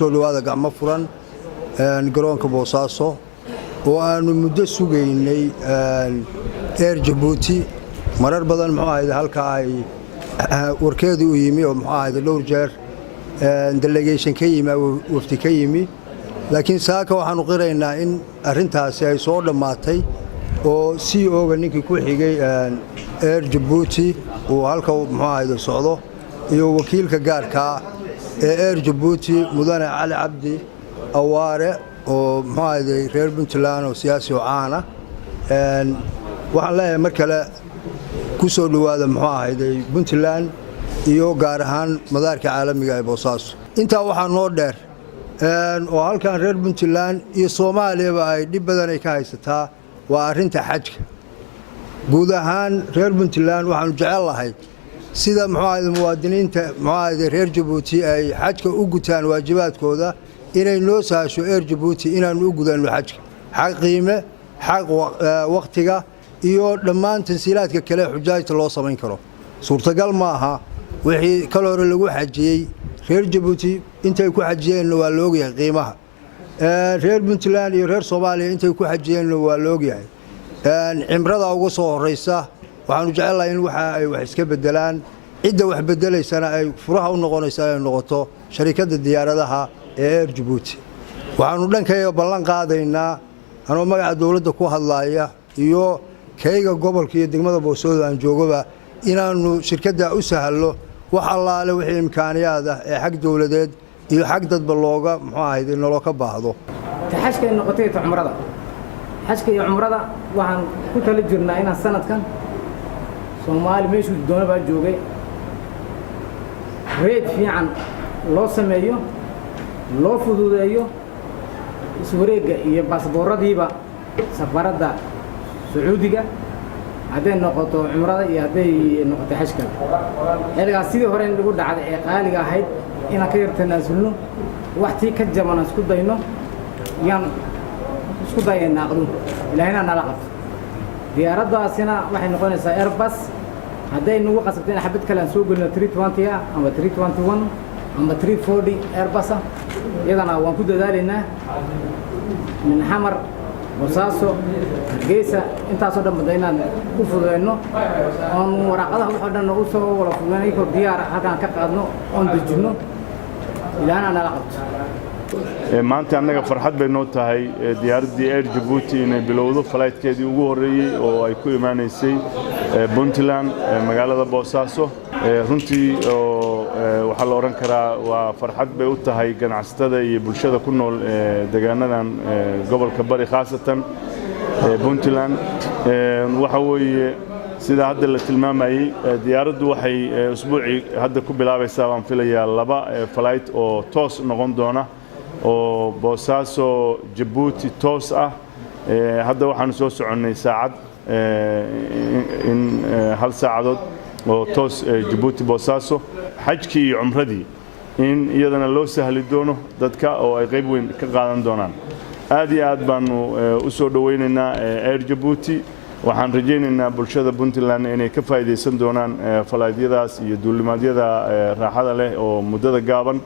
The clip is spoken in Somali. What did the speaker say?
soo dhawaada gacmo furan garoonka Boosaaso oo aanu muddo sugaynay Air Djibouti marar badan muxuu ahayd halka ay warkeedu u yimi oo muxuu ahayd dhowr jeer delegation ka yimi wafdi ka yimi laakiin saaka waxaanu qiraynaa in arrintaasi ay soo dhamaatay oo CEO-ga ninkii ku xigay Air Djibouti oo halka muxuu ahayd socdo iyo wakiilka gaarka ee Air Djibouti mudane Cali Cabdi Awaare oo muxuu ahayd reer Puntland oo siyaasi oo caan ah waxaan leeyahay mar kale ku soo dhawaada muxuu ahayd Puntland iyo gaar ahaan madaarka caalamiga ee Boosaaso inta waxaa noo dheer oo halkan reer Puntland iyo Soomaaliya ay dhib badan ay ka haysataa waa arrinta xajka guud ahaan reer Puntland waxaanu jecelahay sida muxuu ahayd muwaadiniinta muxuu ahayd reer Djibouti ay xajka u gutaan waajibaadkooda inay noo saasho Air Djibouti inaanu u gudano xajka xaq qiime xaq waqtiga iyo dhammaan tansiilaadka kale xujaajta loo samayn karo suurtagal ma aha wixii kala hore lagu xajiyay reer Djibouti intay ku xajiyeen waa la ogyahay qiimaha reer Puntland iyo reer Soomaaliya intay ku xajiyeen waa la ogyahay cimrada ugu soo horeysa waxaanu jecelahay in waxa ay wax iska bedelaan cidda wax bedelaysana ay furaha u noqonaysaa ay noqoto sharikada diyaaradaha ee Air Djibouti waxaanu dhankayga ballan qaadaynaa anoo magaca dawladda ku hadlaaya iyo kayga gobolka iyo degmada Boosaaso aan joogaba inaanu shirkadda u sahalo wax allaale wixii imkaaniyaad ah ee xaq dawladeed iyo xaq dadba looga muxuu ahayd in loo ka baahdo taxashka noqotay umrada xajka iyo umrada waxaan ku tali jirnaa inaan sanadkan Soomaali meeshu doonaba joogay reed fiican loo sameeyo loo fududeeyo iswareega iyo baasabooradiiba safarada Sacuudiga haday noqoto umrada iyo haday noqoto xajka xilligaas sidii hore in lagu dhacday ee qaaliga ahayd in ka yartanaasulno waqti ka jaban isku dayno yaan isku dayna aqoon ilaahina nala qabto diyaaradaasina waxay noqonaysaa Airbus haday nagu qasabteen xabad kale aan soo galno 320 ama 321 ama 340 Airbus iyadana waan ku dadaalaynaa min xamar Boosaaso Hargeysa intaasoo dhan badayna ku fududeyno oo waraqadaha waxa dhan u soo wala fududeynay ko diyaar halkaan ka qaadno oo dejino ilaana nala qabto maanta annaga farxad bay noo tahay diyaaradii Air Djibouti inay bilowdo flightkeedii ugu horeeyay oo ay ku imaanaysay Puntland magaalada Boosaaso runtii waxa la oran karaa waa farxad bay u tahay ganacsatada iyo bulshada ku nool deegaanadan gobolka Bari khaasatan Puntland waxa weeye sida hadda la tilmaamayay diyaaraddu waxay usbuuci hadda ku bilaabaysaa waan filayaa 2 flight oo toos noqon doona oo Boosaaso Djibouti toos ah hadda waxaan soo soconay saacad in hal saacadood oo toos Djibouti Boosaaso xajkii iyo umradii in iyadana loo sahli doono dadka oo ay qayb weyn ka qaadan doonaan aad iyo aad baanu u soo dhaweynaynaa Air Djibouti waxaan rajaynaynaa bulshada Puntland inay ka faa'iideysan doonaan falaadyadaas iyo duulimaadyada raaxada leh oo muddada gaaban